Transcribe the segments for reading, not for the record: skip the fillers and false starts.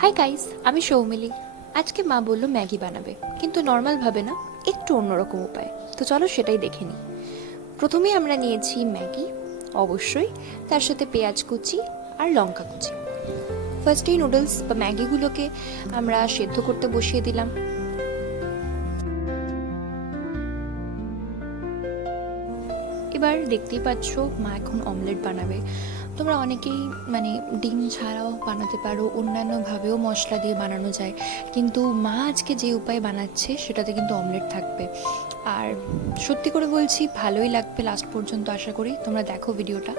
Hi guys, আমি সৌমিলি। আজকে মা বলল ম্যাগি বানাবে, কিন্তু নর্মালভাবে না, একটু অন্যরকম উপায়। তো চলো সেটাই দেখে নিই। প্রথমেই আমরা নিয়েছি ম্যাগি, অবশ্যই তার সাথে পেঁয়াজ কুচি আর লঙ্কা কুচি। ফার্স্টেই নুডলস বা ম্যাগিগুলোকে আমরা সেদ্ধ করতে বসিয়ে দিলাম। এবার দেখতেই পাচ্ছ মা এখন অমলেট বানাবে। তোমরা অনেকেই ডিম ছাড়াও বানাতে পারো, অন্যান্যভাবেও মশলা দিয়ে বানানো যায়, কিন্তু মা আজকে যে উপায় বানাচ্ছে সেটাতে কিন্তু অমলেট থাকবে। আর সত্যি করে বলছি, ভালোই লাগবে লাস্ট পর্যন্ত। আশা করি তোমরা দেখো ভিডিওটা।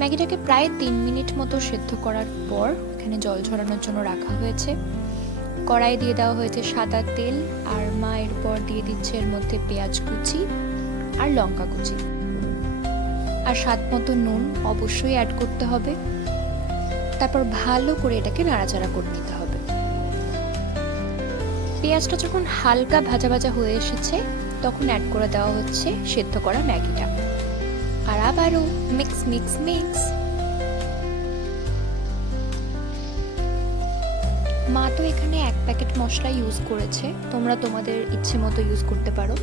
ম্যাগিটাকে প্রায় 3 মিনিট মতো সেদ্ধ করার পর এখানে জল ঝরানোর জন্য রাখা হয়েছে। কড়াই দিয়ে দেওয়া হয়েছে সাদা তেল, আর মা এরপর দিয়ে দিচ্ছে এর মধ্যে পেঁয়াজ কুচি আর লঙ্কা কুচি, আর স্বাদ মতো নুন অবশ্যই অ্যাড করতে হবে। তারপর ভালো করে এটাকে নাড়াচাড়া করে নিতে হবে। পেঁয়াজটা যখন হালকা ভাজা ভাজা হয়ে এসেছে, তখন অ্যাড করে দেওয়া হচ্ছে সেদ্ধ করা ম্যাগিটা, আর আবারও মিক্স মিক্স মিক্স। মা তো এখানে 1 প্যাকেট মশলা ইউজ করেছে, তোমরা তোমাদের ইচ্ছে মতো ইউজ করতে পারো।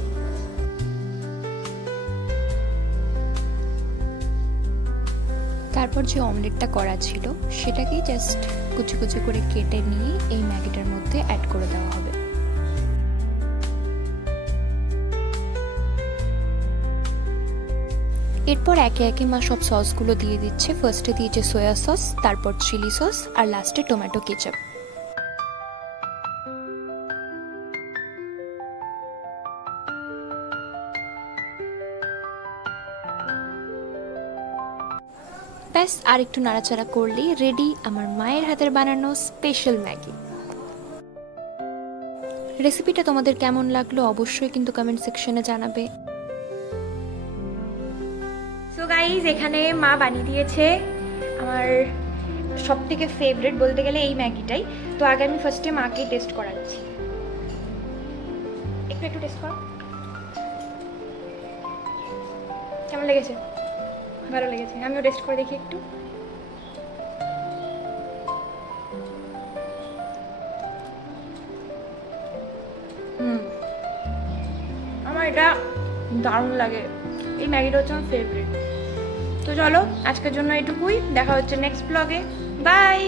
তারপর যে অমলেটটা করা ছিল সেটাকেই জাস্ট কুচি কুচি করে কেটে নিয়ে এই ম্যাগিটার মধ্যে অ্যাড করে দেওয়া হবে। এরপর একে একে মা সব সসগুলো দিয়ে দিচ্ছে। ফার্স্টে দিয়েছে সয়া সস, তারপর চিলি সস, আর লাস্টে টমেটো কেচাপ। ব্যাস, আর একটু নাড়াচাড়া করলেই রেডি আমার মায়ের হাতের বানানো স্পেশাল ম্যাগি। রেসিপিটা তোমাদের কেমন লাগলো অবশ্যই কিন্তু কমেন্ট সেকশনে জানাবে। সো গাইজ, এখানে মা বানিয়ে দিয়েছে আমার সবথেকে ফেভারিট বলতে গেলে এই ম্যাগিটাই। তো আগে আমি ফার্স্টে মাকে টেস্ট করাচ্ছি। একটু একটু টেস্ট করো, কেমন লেগেছে? ভালো লেগেছে, আমিও টেস্ট করে দেখি একটু। আমার এটা দারুণ লাগে, এই ম্যাগিটা হচ্ছে আমার ফেভারিট। তো চলো আজকের জন্য এটুকুই, দেখা হচ্ছে নেক্সট ব্লগে। বাই।